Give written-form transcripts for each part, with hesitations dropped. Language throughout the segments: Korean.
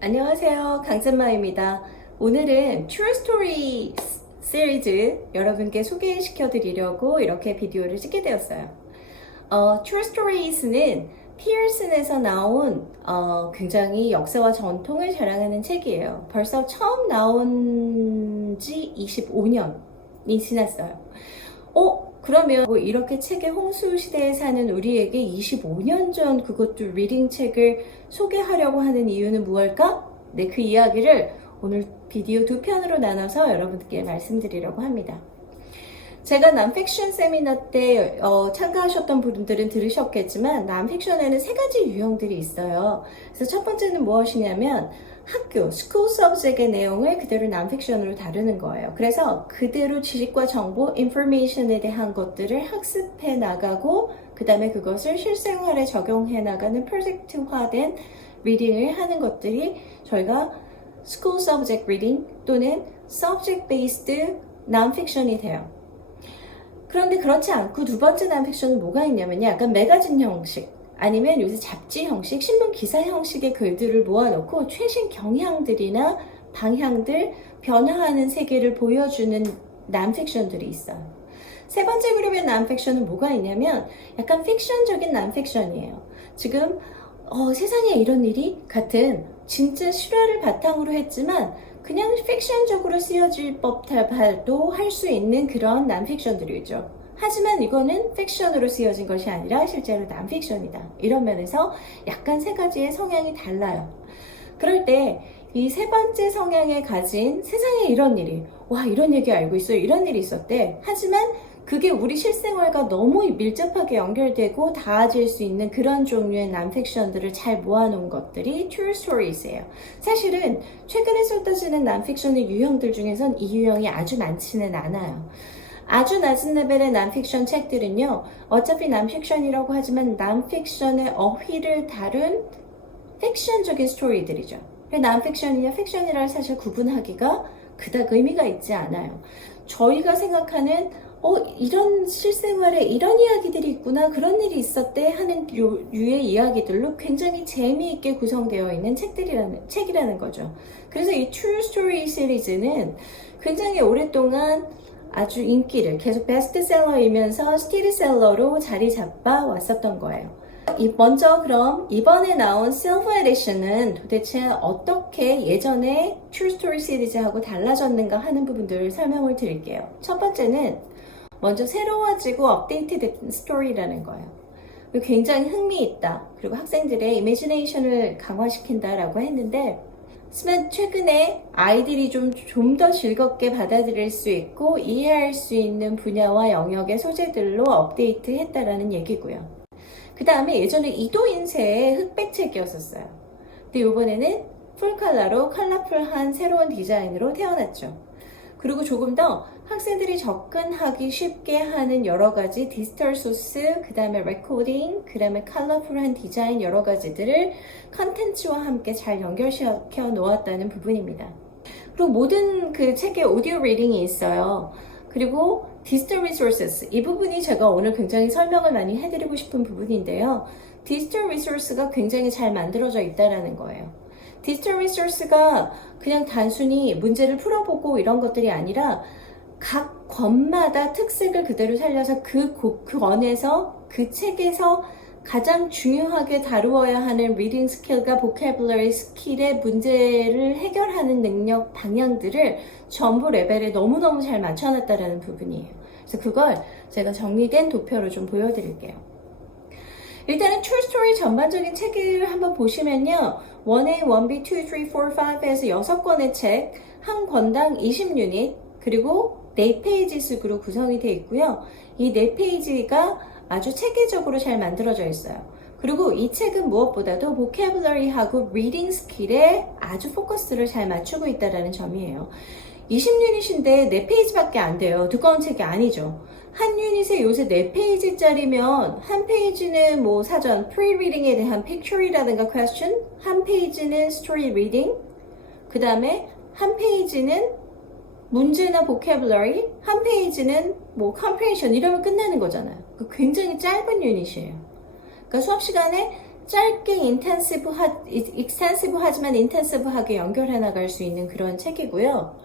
안녕하세요. 강쌤마입니다. 오늘은 True Story 시리즈 여러분께 소개시켜 드리려고 이렇게 비디오를 찍게 되었어요. True Stories는 피어슨에서 나온 굉장히 역사와 전통을 자랑하는 책이에요. 벌써 처음 나온 지 25년이 지났어요. 그러면 뭐 이렇게 책의 홍수 시대에 사는 우리에게 25년 전 그것도 리딩 책을 소개하려고 하는 이유는 무엇일까? 네, 그 이야기를 오늘 비디오 두 편으로 나눠서 여러분께 말씀드리려고 합니다. 제가 남픽션 세미나 때 참가하셨던 분들은 들으셨겠지만 남픽션에는 세 가지 유형들이 있어요. 그래서 첫 번째는 무엇이냐면 학교, school subject의 내용을 그대로 남픽션으로 다루는 거예요. 그래서 그대로 지식과 정보, information에 대한 것들을 학습해 나가고 그 다음에 그것을 실생활에 적용해 나가는 프로젝트화된 리딩을 하는 것들이 저희가 school subject reading 또는 subject based nonfiction이 돼요. 그런데 그렇지 않고 두 번째 nonfiction은 뭐가 있냐면요. 약간 매거진 형식 아니면 요새 잡지 형식, 신문 기사 형식의 글들을 모아놓고 최신 경향들이나 방향들, 변화하는 세계를 보여주는 nonfiction들이 있어요. 세 번째 그룹의 nonfiction은 뭐가 있냐면 약간 픽션적인 nonfiction이에요. 지금 세상에 이런 일이 같은 진짜 실화를 바탕으로 했지만 그냥 픽션적으로 쓰여질 법도 할 수 있는 그런 nonfiction들이죠. 하지만 이거는 픽션으로 쓰여진 것이 아니라 실제로 난픽션이다. 이런 면에서 약간 세 가지의 성향이 달라요. 그럴 때 이 세 번째 성향에 가진 세상에 이런 일이 이런 얘기 알고 있어요. 이런 일이 있었대. 하지만 그게 우리 실생활과 너무 밀접하게 연결되고 닿아질 수 있는 그런 종류의 난픽션들을 잘 모아놓은 것들이 True Stories예요. 사실은 최근에 쏟아지는 난픽션의 유형들 중에선 이 유형이 아주 많지는 않아요. 아주 낮은 레벨의 난픽션 책들은요, 어차피 난픽션이라고 하지만 난픽션의 어휘를 다룬 픽션적인 스토리들이죠. 난픽션이냐 픽션이라를 사실 구분하기가 그닥 의미가 있지 않아요. 저희가 생각하는 이런 실생활에 이런 이야기들이 있구나, 그런 일이 있었대 하는 유의 이야기들로 굉장히 재미있게 구성되어 있는 책이라는 거죠. 그래서 이 True Story 시리즈는 굉장히 오랫동안 아주 인기를 계속 베스트셀러이면서 스티디셀러로 자리 잡아 왔었던 거예요. 먼저 그럼 이번에 나온 실버 에디션은 도대체 어떻게 예전에 True Story 시리즈하고 달라졌는가 하는 부분들을 설명을 드릴게요. 첫 번째는 먼저 새로워지고 업데이트된 스토리라는 거예요. 굉장히 흥미있다. 그리고 학생들의 이미지네이션을 강화시킨다라고 했는데 하지만 최근에 아이들이 좀 더 즐겁게 받아들일 수 있고 이해할 수 있는 분야와 영역의 소재들로 업데이트했다라는 얘기고요. 그 다음에 예전에 이도인쇄의 흑백책이었었어요. 근데 이번에는 풀컬러로 컬러풀한 새로운 디자인으로 태어났죠. 그리고 조금 더 학생들이 접근하기 쉽게 하는 여러 가지 디지털 소스, 그 다음에 레코딩, 그 다음에 컬러풀한 디자인 여러 가지들을 컨텐츠와 함께 잘 연결시켜 놓았다는 부분입니다. 그리고 모든 그 책에 오디오 리딩이 있어요. 그리고 디지털 리소스스, 이 부분이 제가 오늘 굉장히 설명을 많이 해드리고 싶은 부분인데요. 디지털 리소스가 굉장히 잘 만들어져 있다는 거예요. 디지털 리소스가 그냥 단순히 문제를 풀어보고 이런 것들이 아니라 각 권마다 특색을 그대로 살려서 그 권에서 그 책에서 가장 중요하게 다루어야 하는 리딩 스킬과 보캐블러리 스킬의 문제를 해결하는 능력 방향들을 전부 레벨에 너무너무 잘 맞춰놨다는 부분이에요. 그래서 그걸 제가 정리된 도표로 좀 보여드릴게요. 일단은 True Story 전반적인 책을 한번 보시면요. 1A, 1B, 2, 3, 4, 5에서 6권의 책, 한 권당 20유닛, 그리고 4페이지씩으로 구성이 되어 있고요. 이 4페이지가 아주 체계적으로 잘 만들어져 있어요. 그리고 이 책은 무엇보다도 보캐블러리하고 리딩 스킬에 아주 포커스를 잘 맞추고 있다는 점이에요. 20유닛인데 4페이지밖에 안 돼요. 두꺼운 책이 아니죠. 한 유닛에 요새 4페이지짜리면 한 페이지는 뭐 사전, 프리-리딩에 대한 픽처리라든가 퀘스천, 한 페이지는 스토리 리딩, 그 다음에 한 페이지는 문제나 보캐블러리, 한 페이지는 뭐 컴프레hension 이러면 끝나는 거잖아요. 굉장히 짧은 유닛이에요. 그러니까 수업 시간에 짧게 익스텐시브하지만 인텐시브하게 연결해 나갈 수 있는 그런 책이고요.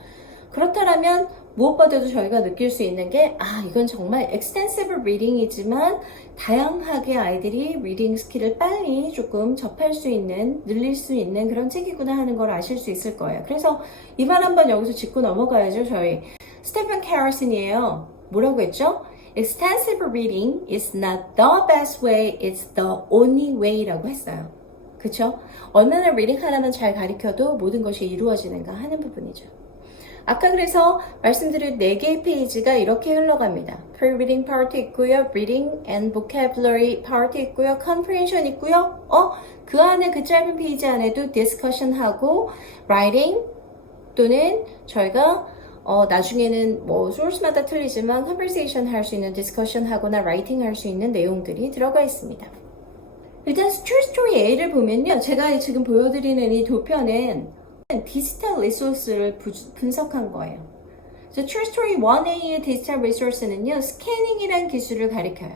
그렇다면 무엇보다도 저희가 느낄 수 있는 게 이건 정말 extensive reading이지만 다양하게 아이들이 리딩 스킬을 빨리 조금 접할 수 있는, 늘릴 수 있는 그런 책이구나 하는 걸 아실 수 있을 거예요. 그래서 이 말 한번 여기서 짚고 넘어가야죠. 저희 스테픈 캐럴슨이에요. 뭐라고 했죠? Extensive reading is not the best way, it's the only way 라고 했어요. 그쵸? 얼마나 리딩 하나만 잘 가르쳐도 모든 것이 이루어지는가 하는 부분이죠. 아까 그래서 말씀드린 4개의 페이지가 이렇게 흘러갑니다. Pre-reading part 있고요. Reading and vocabulary part 있고요. Comprehension 있고요. 그 안에 그 짧은 페이지 안에도 discussion 하고 writing 또는 저희가 나중에는 뭐 소스마다 틀리지만 conversation 할 수 있는 discussion 하거나 writing 할 수 있는 내용들이 들어가 있습니다. 일단 True Story A를 보면요. 제가 지금 보여드리는 이 도표는 디지털 리소스를 분석한 거예요. 그래서 True Story 1A의 디지털 리소스는요, 스캐닝이라는 기술을 가리켜요.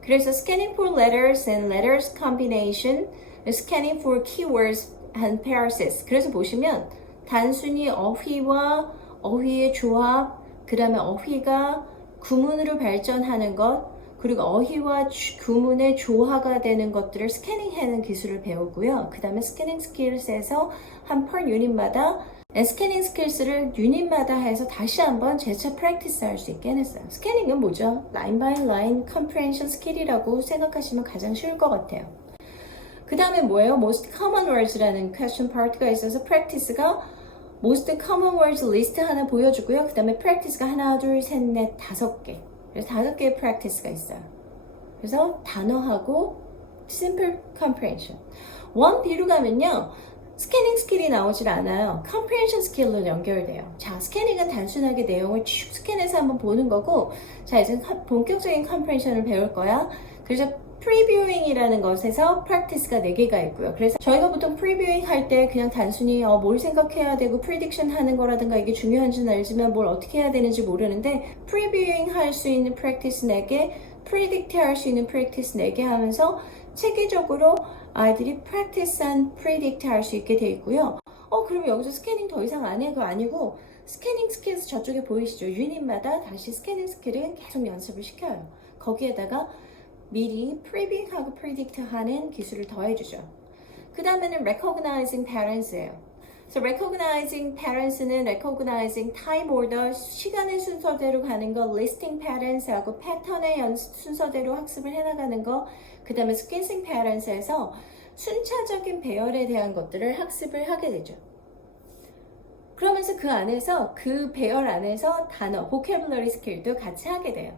그래서 scanning for letters and letters combination, scanning for keywords and pairses. 그래서 보시면 단순히 어휘와 어휘의 조합, 그 다음에 어휘가 구문으로 발전하는 것, 그리고 어휘와 구문의 조화가 되는 것들을 스캐닝하는 기술을 배우고요. 그 다음에 스캐닝 스킬스에서 한 per 유닛마다 스캐닝 스킬스를 유닛마다 해서 다시 한번 재차 프랙티스 할 수 있게 해냈어요. 스캐닝은 뭐죠? 라인 바이 라인 컴프레hen션 스킬이라고 생각하시면 가장 쉬울 것 같아요. 그 다음에 뭐예요? Most common words라는 question part가 있어서 프랙티스가 most common words 리스트 하나 보여주고요. 그 다음에 프랙티스가 하나, 둘, 셋, 넷, 5개. 그래서 5개의 프랙티스가 있어요. 그래서 단어하고 simple comprehension. 1B로 가면요. 스캐닝 스킬이 나오질 않아요. comprehension 스킬로 연결돼요. 자, 스캐닝은 단순하게 내용을 쭉 스캔해서 한번 보는 거고, 자, 이제 본격적인 comprehension을 배울 거야. 그래서 previewing이라는 것에서 practice가 4개가 있고요. 그래서 저희가 보통 previewing 할 때 그냥 단순히 뭘 생각해야 되고 prediction 하는 거라든가 이게 중요한지는 알지만 뭘 어떻게 해야 되는지 모르는데 previewing 할 수 있는 practice 4개, predict 할 수 있는 practice 4개 하면서 체계적으로 아이들이 practice and predict 할 수 있게 돼 있고요. 그럼 여기서 스캐닝 더 이상 안 해? 그거 아니고 스캐닝 스킬스 저쪽에 보이시죠? 유닛마다 다시 스캐닝 스킬을 계속 연습을 시켜요. 거기에다가 미리 preview하고 predict 하는 기술을 더해주죠. 그 다음에는 recognizing patterns예요. 그래서 recognizing patterns는 recognizing time order, 시간의 순서대로 가는 거, listing patterns하고 패턴의 순서대로 학습을 해나가는 거, 그 다음에 sequencing patterns에서 순차적인 배열에 대한 것들을 학습을 하게 되죠. 그러면서 그 안에서, 그 배열 안에서 단어, vocabulary 스킬도 같이 하게 돼요.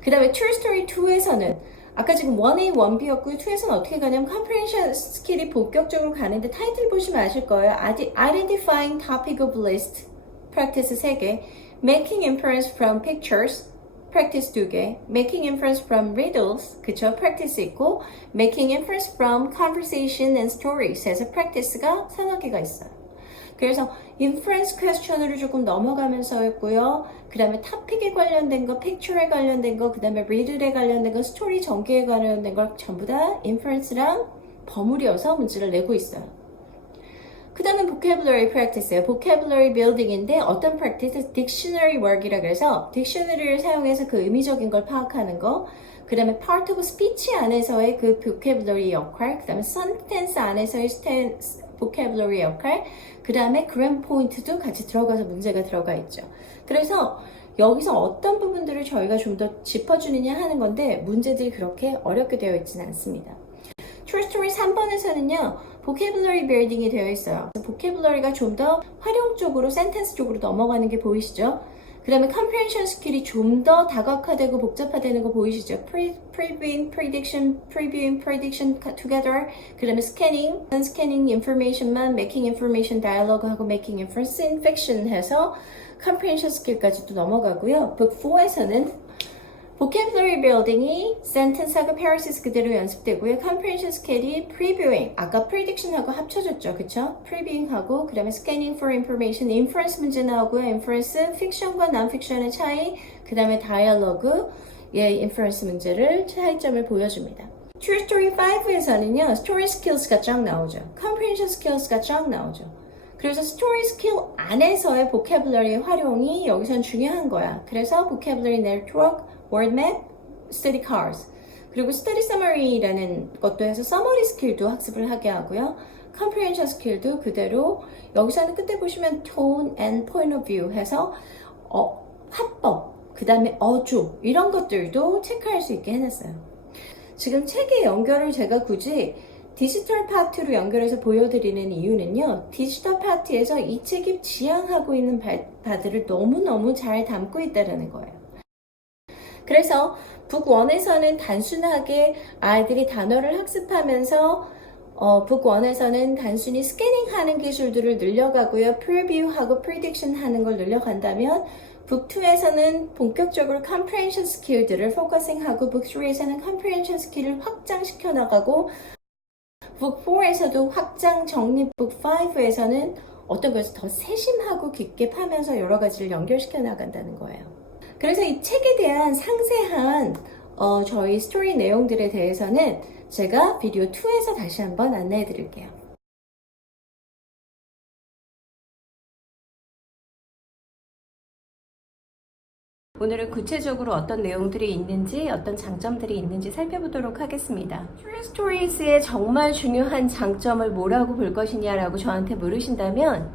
그 다음에 True Story 2에서는 아까 지금 1A, 1B였고요. 2에서는 어떻게 가냐면 comprehension 스킬이 본격적으로 가는데 타이틀 보시면 아실 거예요. Identifying topic of list, practice 3개, Making inference from pictures, practice 2개, Making inference from riddles, 그쵸? practice 있고, Making inference from conversation and stories 에서 practice가 3개가 있어요. 그래서 inference question으로 조금 넘어가면서 했고요. 그 다음에 to픽에 관련된 거, picture에 관련된 거, 그 다음에 riddle에 관련된 거, 스토리 전개에 관련된 걸 전부 다 inference랑 버무려서 문제를 내고 있어요. 그 다음에 vocabulary practice예요. vocabulary building인데 어떤 practice? dictionary work이라 그래서 dictionary를 사용해서 그 의미적인 걸 파악하는 거, 그 다음에 part of speech 안에서의 그 vocabulary 역할, 그 다음에 sentence 안에서의 vocabulary 역할, 그 다음에 grammar 포인트도 같이 들어가서 문제가 들어가 있죠. 그래서 여기서 어떤 부분들을 저희가 좀 더 짚어주느냐 하는 건데 문제들이 그렇게 어렵게 되어 있지는 않습니다. True Story 3번에서는요. vocabulary building이 되어 있어요. vocabulary가 좀 더 활용적으로 센텐스 쪽으로 넘어가는 게 보이시죠? 그 다음에 comprehension 스킬이 좀 더 다각화되고 복잡화되는 거 보이시죠? previewing, prediction, previewing, prediction together. 그 다음에 scanning information만 making information dialogue하고 making inference in fiction 해서 comprehension 스킬까지도 넘어가고요. book 4에서는 vocabulary building이 sentence하고 pairses 그대로 연습되고요. comprehension 스킬이 previewing, 아까 prediction하고 합쳐졌죠. 그쵸? previewing하고 그 다음에 scanning for information, inference 문제 나오고요. inference, fiction과 non-fiction의 차이, 그 다음에 dialogue, inference 문제를 차이점을 보여줍니다. True Story 5에서는요, Story Skills가 쫙 나오죠. Comprehension Skills가 쫙 나오죠. 그래서 Story Skill 안에서의 vocabulary 활용이 여기선 중요한 거야. 그래서 Vocabulary Network, Word Map, Study Cards, 그리고 Study Summary라는 것도 해서 Summary Skill도 학습을 하게 하고요. Comprehension Skill도 그대로 여기서는 끝에 보시면 Tone and Point of View 해서 화법, 그 다음에 어조 이런 것들도 체크할 수 있게 해놨어요. 지금 책의 연결을 제가 굳이 디지털 파트로 연결해서 보여드리는 이유는요. 디지털 파트에서 이 책이 지향하고 있는 바들을 너무너무 잘 담고 있다는 거예요. 그래서 북 1에서는 단순하게 아이들이 단어를 학습하면서 북 1에서는 단순히 스캐닝하는 기술들을 늘려가고요. 프리뷰하고 프리딕션 하는 걸 늘려간다면 북 2에서는 본격적으로 comprehension skill들을 포커싱하고 북 3에서는 comprehension skill을 확장시켜 나가고 북 4에서도 확장 정립, 북 5에서는 어떤 것을 더 세심하고 깊게 파면서 여러 가지를 연결시켜 나간다는 거예요. 그래서 이 책에 대한 상세한 저희 스토리 내용들에 대해서는 제가 비디오 2에서 다시 한번 안내해 드릴게요. 오늘은 구체적으로 어떤 내용들이 있는지, 어떤 장점들이 있는지 살펴보도록 하겠습니다. True Stories의 정말 중요한 장점을 뭐라고 볼 것이냐라고 저한테 물으신다면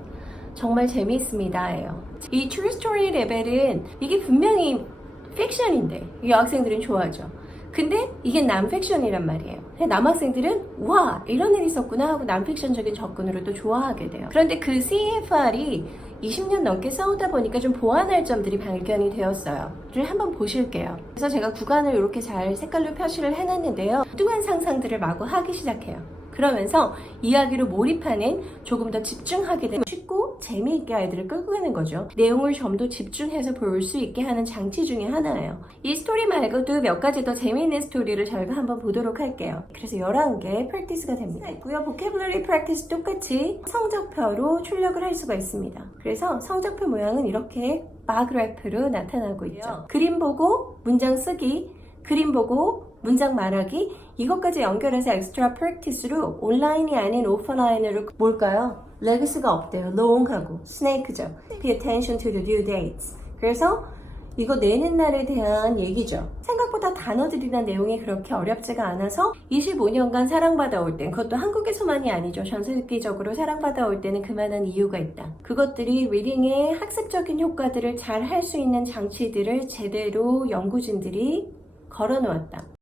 정말 재미있습니다예요. 이 True Story 레벨은 이게 분명히 픽션인데 이 여학생들은 좋아하죠. 근데 이게 남픽션이란 말이에요. 남학생들은 와 이런 일이 있었구나 하고 남픽션적인 접근으로 또 좋아하게 돼요. 그런데 그 CFR이 20년 넘게 싸우다 보니까 좀 보완할 점들이 발견이 되었어요. 를 한번 보실게요. 그래서 제가 구간을 이렇게 잘 색깔로 표시를 해놨는데요. 뚱한 상상들을 마구 하기 시작해요. 그러면서 이야기로 몰입하는 조금 더 집중하게 되는 쉽고 재미있게 아이들을 끌고 가는 거죠. 내용을 좀 더 집중해서 볼 수 있게 하는 장치 중에 하나예요. 이 스토리 말고도 몇 가지 더 재미있는 스토리를 저희가 한번 보도록 할게요. 그래서 11개 프랙티스가 됩니다. 있고요. 보캐블러리 프랙티스 똑같이 성적표로 출력을 할 수가 있습니다. 그래서 성적표 모양은 이렇게 바 그래프로 나타나고 있죠. 그림 보고 문장 쓰기, 그림 보고 문장 말하기, 이것까지 연결해서 엑스트라 프랙티스로 온라인이 아닌 오프라인으로 뭘까요? 레기스가 없대요. 롱하고 스네이크죠. Pay attention to the due dates. 그래서 이거 내는 날에 대한 얘기죠. 생각보다 단어들이나 내용이 그렇게 어렵지가 않아서 25년간 사랑받아올 땐, 그것도 한국에서만이 아니죠. 전 세계적으로 사랑받아올 때는 그만한 이유가 있다. 그것들이 리딩의 학습적인 효과들을 잘 할 수 있는 장치들을 제대로 연구진들이 걸어놓았다.